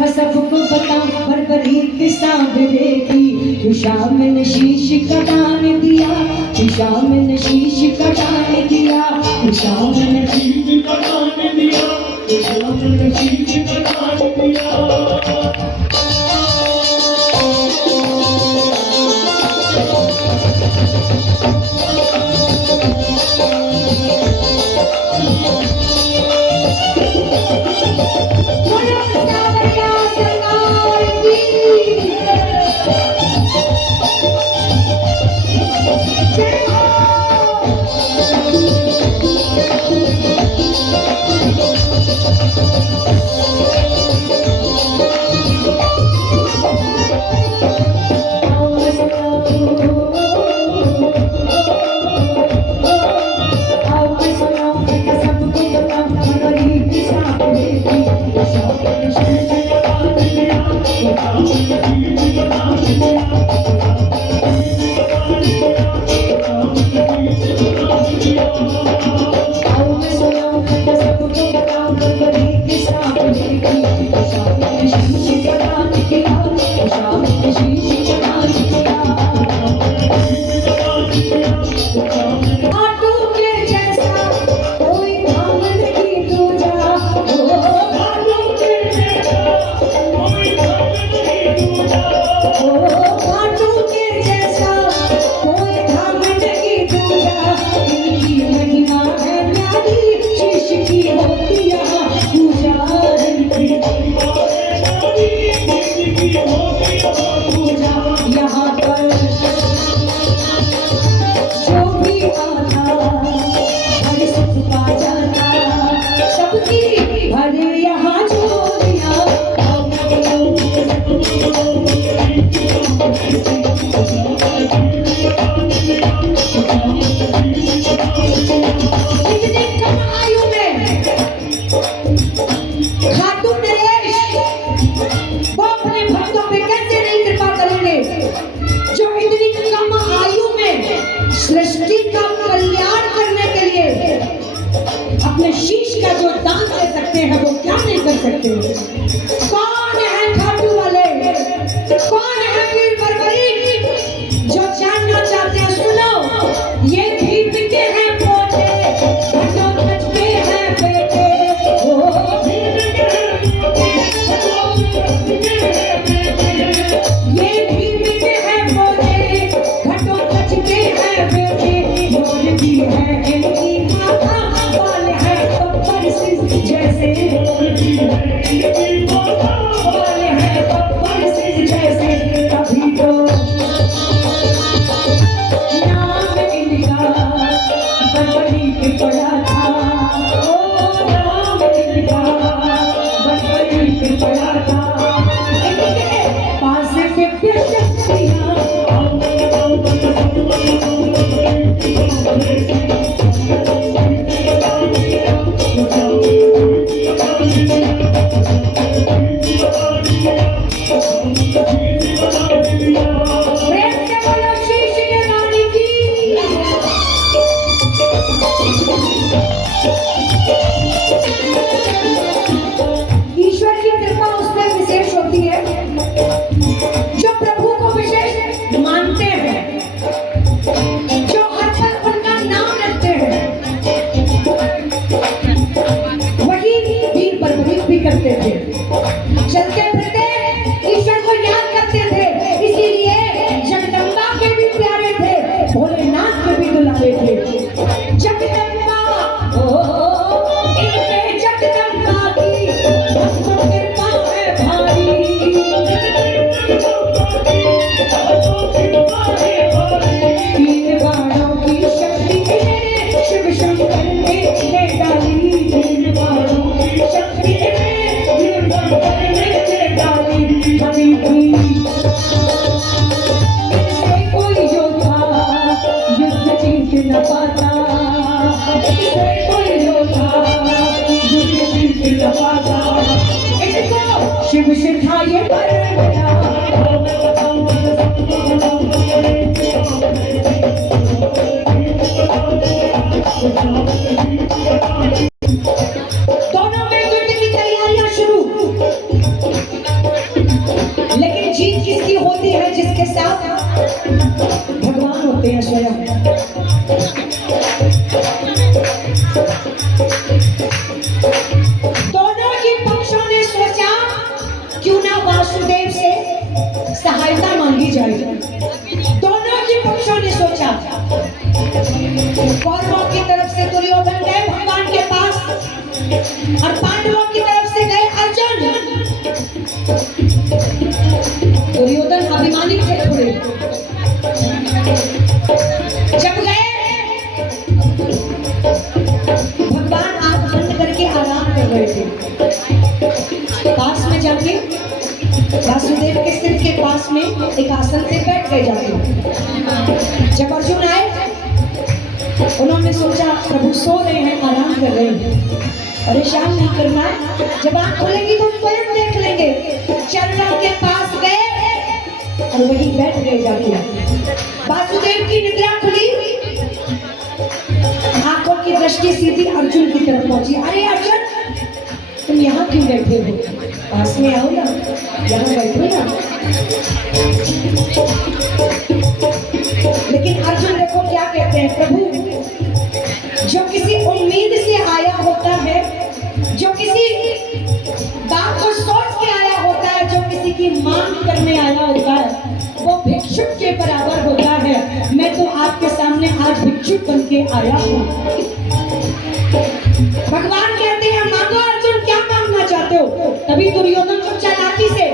था सबको पता बरबरी किस्सा बेटी शाम ने शीश का दान दिया, शाम ने शीश का दान दिया, शाम ने शीश का दान दिया, शाम ने शीश का दान दिया। सृष्टि का कल्याण करने के लिए अपने शीश का जो दान दे सकते हैं वो क्या नहीं कर सकते। कौन है खाटू वाले, कौन है वीर बरबरी जो जानना चाहते हैं? सुनो, ये भी बिके हैं पोते, घटों बचते हैं बेटे, ये भी बिके हैं पोते, घटों बचते हैं बेटे, मोर भी है इनकी माथा, बाल है पत्थर सिर जैसे, बाल है पत्थर सिर जैसे, अभी तो नाम इनका बरबरी पे पड़ा था, ओ नाम इनका बरबरी पे पड़ा था, इनके पास दिव्य शक्तियाँ ईश्वर की कृपा उस पर विशेष होती है जो प्रभु को विशेष मानते हैं, जो हर पल उनका नाम रखते हैं, वही वीर बरबरी भी करते थे। चलते फिरते ईश्वर को याद करते थे, इसीलिए जगदम्बा के भी प्यारे थे, भोलेनाथ के भी दुलारे थे। जगदम्बा इनके जगदम्बा की कृपा है भारी, तीन बाणों की शक्ति ने शिव शंकर ने डाली, तीन बाणों की शक्ति ने शिव शंकर ने डाली, हमें भी इससे कोई योद्धा युद्ध जीत न पाता, इससे कोई योद्धा युद्ध जीत न पाता, इनको शिव सिखाए परवना। दोनों में युद्ध की तैयारियां शुरू। स्वयं। दोनों ही पक्षों ने सोचा क्यों ना वासुदेव से सहायता मांगी जाए। दोनों ही पक्षों ने सोचा। कौरवों की तरफ से दुर्योधन गए भगवान के पास और पांडवों की तरफ से गए अर्जुन। दुर्योधन अभिमानी थे थोड़े। जब गए भगवान आंख बंद करके आराम कर रहे थे। पास में जाके वासुदेव के सिर के पास में एक आसन से बैठ गए जाके। जब अर्जुन आए उन्होंने सोचा प्रभु सो रहे हैं, आराम कर रहे हैं, परेशान नहीं करना। जब आंख खुलेगी तो स्वयं देख लेंगे। चरणों के पास गए और वहीं बैठ गए जाके। वासुदेव की निद्रा खुली, आंखों की दृष्टि सीधी अर्जुन की तरफ पहुंची। अरे अर्जुन, तुम यहाँ क्यों बैठे हो? पास में आओ ना, यहाँ बैठो ना। लेकिन अर्जुन देखो क्या कहते हैं, प्रभु जो किसी उम्मीद से आया होता है, जो किसी बात को सोच के आया होता है, जो किसी की मांग करने आया होता है, वो भिक्षुक के बराबर होता है। मैं तो आपके सामने आज भिक्षुक बन के आया हूँ। भगवान कहते हैं मांगो अर्जुन, क्या मांगना चाहते हो? तभी दुर्योधन जो चालाकी से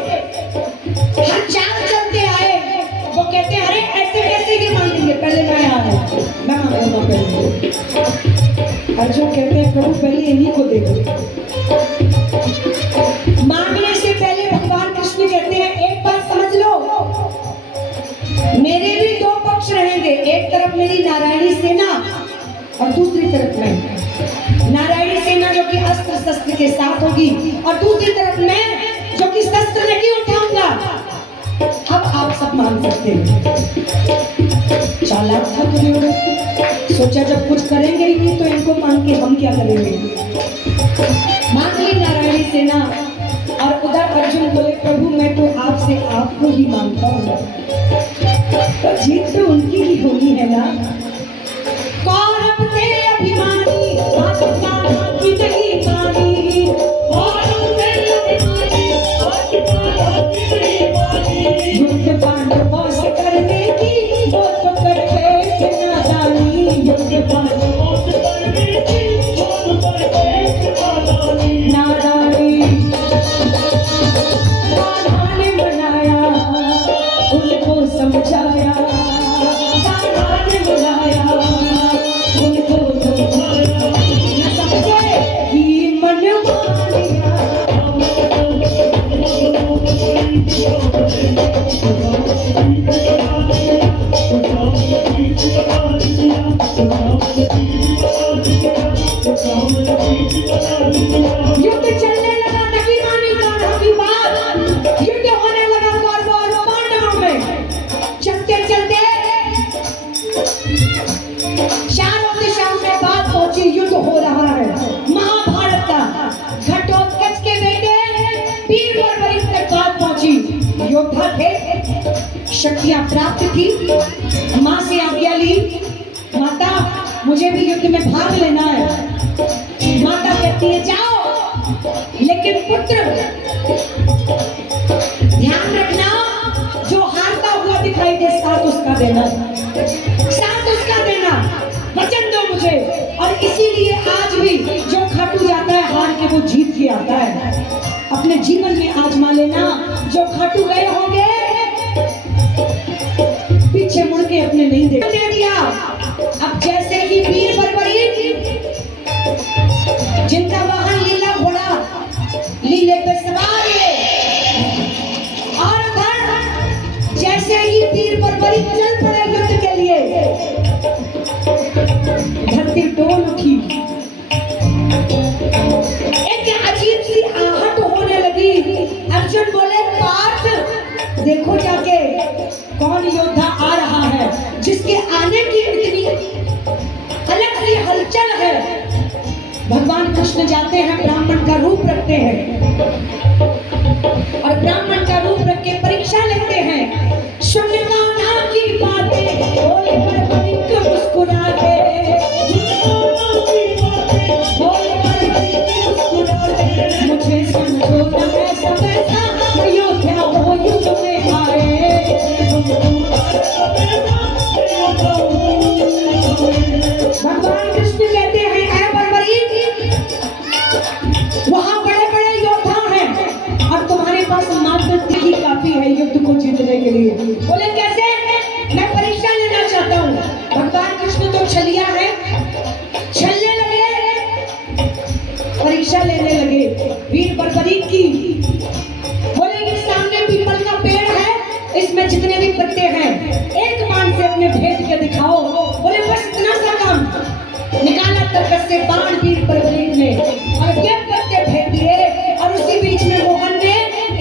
हर चाल चलते आए, वो कहते हैं अरे ऐसे कैसे के मांगेंगे, पहले मैं आया, मैं मांगूंगा पहले। अर्जुन कहते हैं प्रभु पहले इन्हीं को दे दो। मांगने से पहले भगवान कृष्ण कहते हैं एक बात समझ लो, मेरे भी दो पक्ष रहेंगे। एक तरफ मेरी नारायणी सेना और दूसरी तरफ मैं। नारायणी सेना जो कि अस्त्र शस्त्र के साथ होगी और दूसरी तरफ मैं जो कि शस्त्र नहीं उठाऊंगा। अब आप सब मान सकते हैं। चालाक था दुर्योधन, सोचा जब कुछ करेंगे ही नहीं तो इनको मांग के हम क्या करेंगे। मांग ली नारायणी सेना और उधर अर्जुन बोले प्रभु मैं तो आपसे आपको ही मांगता हूँ। तो जीत तो उनकी ही होनी है ना। कौरव थे अभिमानी, आपका की नहीं मानी। कौरव थे अभिमानी, आपका की नहीं मानी। युद्ध पांडवों से करने की वो तो करते थे नादानी। युद्ध पांडवों से करने की वो तो करते थे नादानी। नादानी कान्हा ने बनाया, उनको समझाया। कान्हा ने बनाया, उनको समझाया। न समझे कि मन मानिया। युद्ध चलने लगा, नहीं मानी कान्हा की बात। युद्ध होने लगा कौरवों और पांडवों में। चलते चलते चारों दिशाओं में बात पहुंची, युद्ध हो रहा है महाभारत का। घटोत्कच के बेटे वीर बर्बरी तक बात पहुंची। योद्धा थे, शक्तियां प्राप्त थी। माँ से आज्ञा ली, माता मुझे भी युद्ध में भाग लेना है। माता कहती है जाओ, लेकिन पुत्र ध्यान रखना, जो हारता हुआ दिखाई दे साथ उसका देना, साथ उसका देना, वचन दो मुझे। और इसीलिए आज भी जो खाटू जाता है हार के वो जीत के आता है। अपने जीवन में आजमा लेना, जो खाटू गए होंगे पीछे मुड़ के अपने नहीं दे दिया। अब जैसे ही वीर बर्बरी जिनका वाहन लीला घोड़ा, लीले पे सवार है, और उधर जैसे ही वीर बर्बरी चल पड़े युद्ध के लिए, धरती डोल उठी। एक अजीब सी आहट होने लगी। अर्जुन बोले पार्थ देखो जाके कौन योद्धा आ रहा है, जिसके आने की इतनी अलग सी हलचल है। भगवान कृष्ण जाते हैं, ब्राह्मण का रूप रखते हैं और ब्राह्मण का रूप रख के परीक्षा लेते हैं। सुन कान्हा की बातें, बोले बर्बरी परीक्षा लेने लगे वीर बर्बरीक की। बोले कि सामने पीपल का पेड़ है, इसमें जितने भी पत्ते हैं एक बाण से अपने भेद के दिखाओ। बोले बस इतना सा काम। निकाला तरकस से बाण वीर बर्बरीक ने और ये पत्ते फेंक दिए और उसी बीच में मोहन ने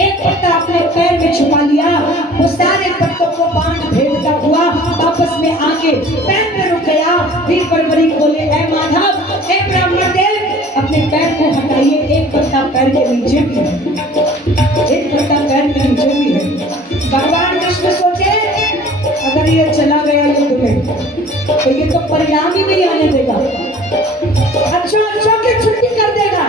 एक पत्ता अपने पैर में छुपा लिया। वो सारे पत्तों को बाण भेदता हुआ वापस में आके पैर में रुक गया। वीर बर्बरीक बोले ऐ माधव, ऐ ब्राह्मण देव, अपने पैर को हटाइए, एक पत्ता पैर के नीचे भी है, एक पत्ता पैर के नीचे भी है। भगवान कृष्ण सोचे अगर ये चला गया युद्ध में तो ये तो परिणाम ही नहीं आने देगा, अच्छा की छुट्टी कर देगा।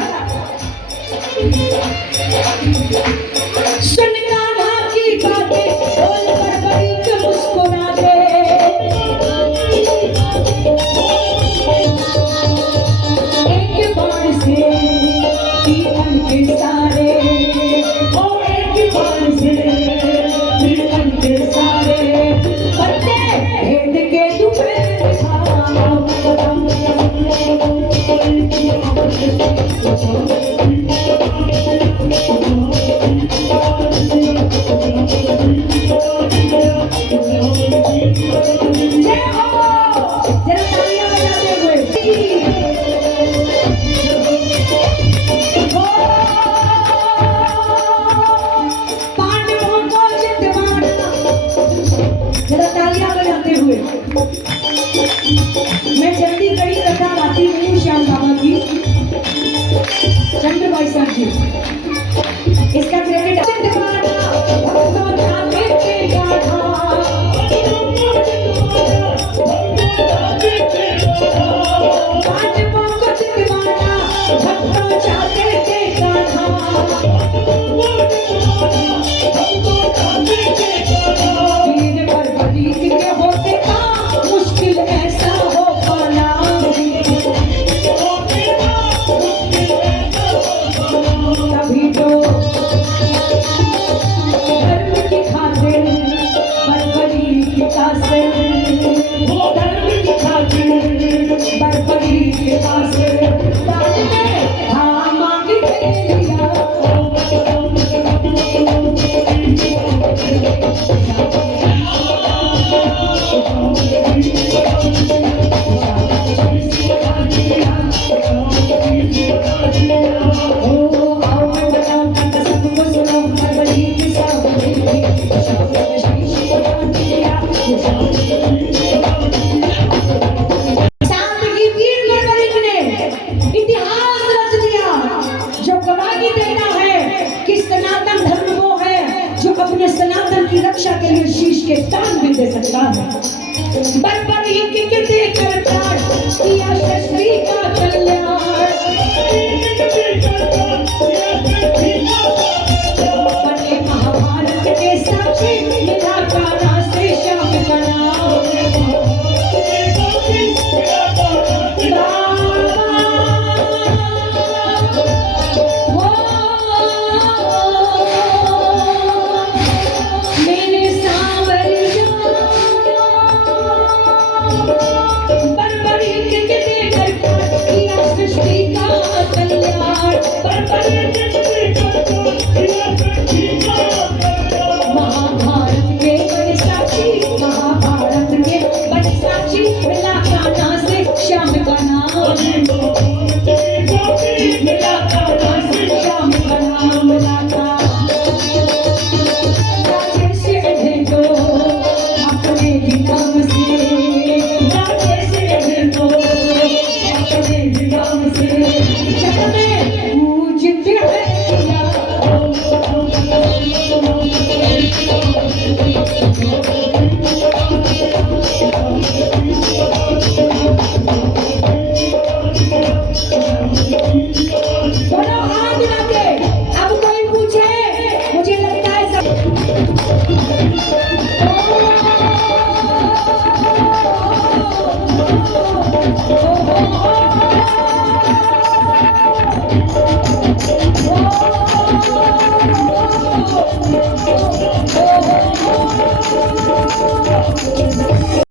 सुन कान्हा की बातें बोल बर्बरीक मुस्कुरा दे, एक बाण से पीपल के सारे, ओ एक बाण से पीपल के सारे पत्ते भेद के तुम्हें दिखाओ। मैं जल्दी कड़ी कथा गाती नहीं हूँ श्याम बाबा की, चंद्र भाई साहब जी, इसका क्रेडिट के लिए शीश के दान भी दे सकता है। बर्बरीक के देकर प्राण किया शस्त्री का कल्याण।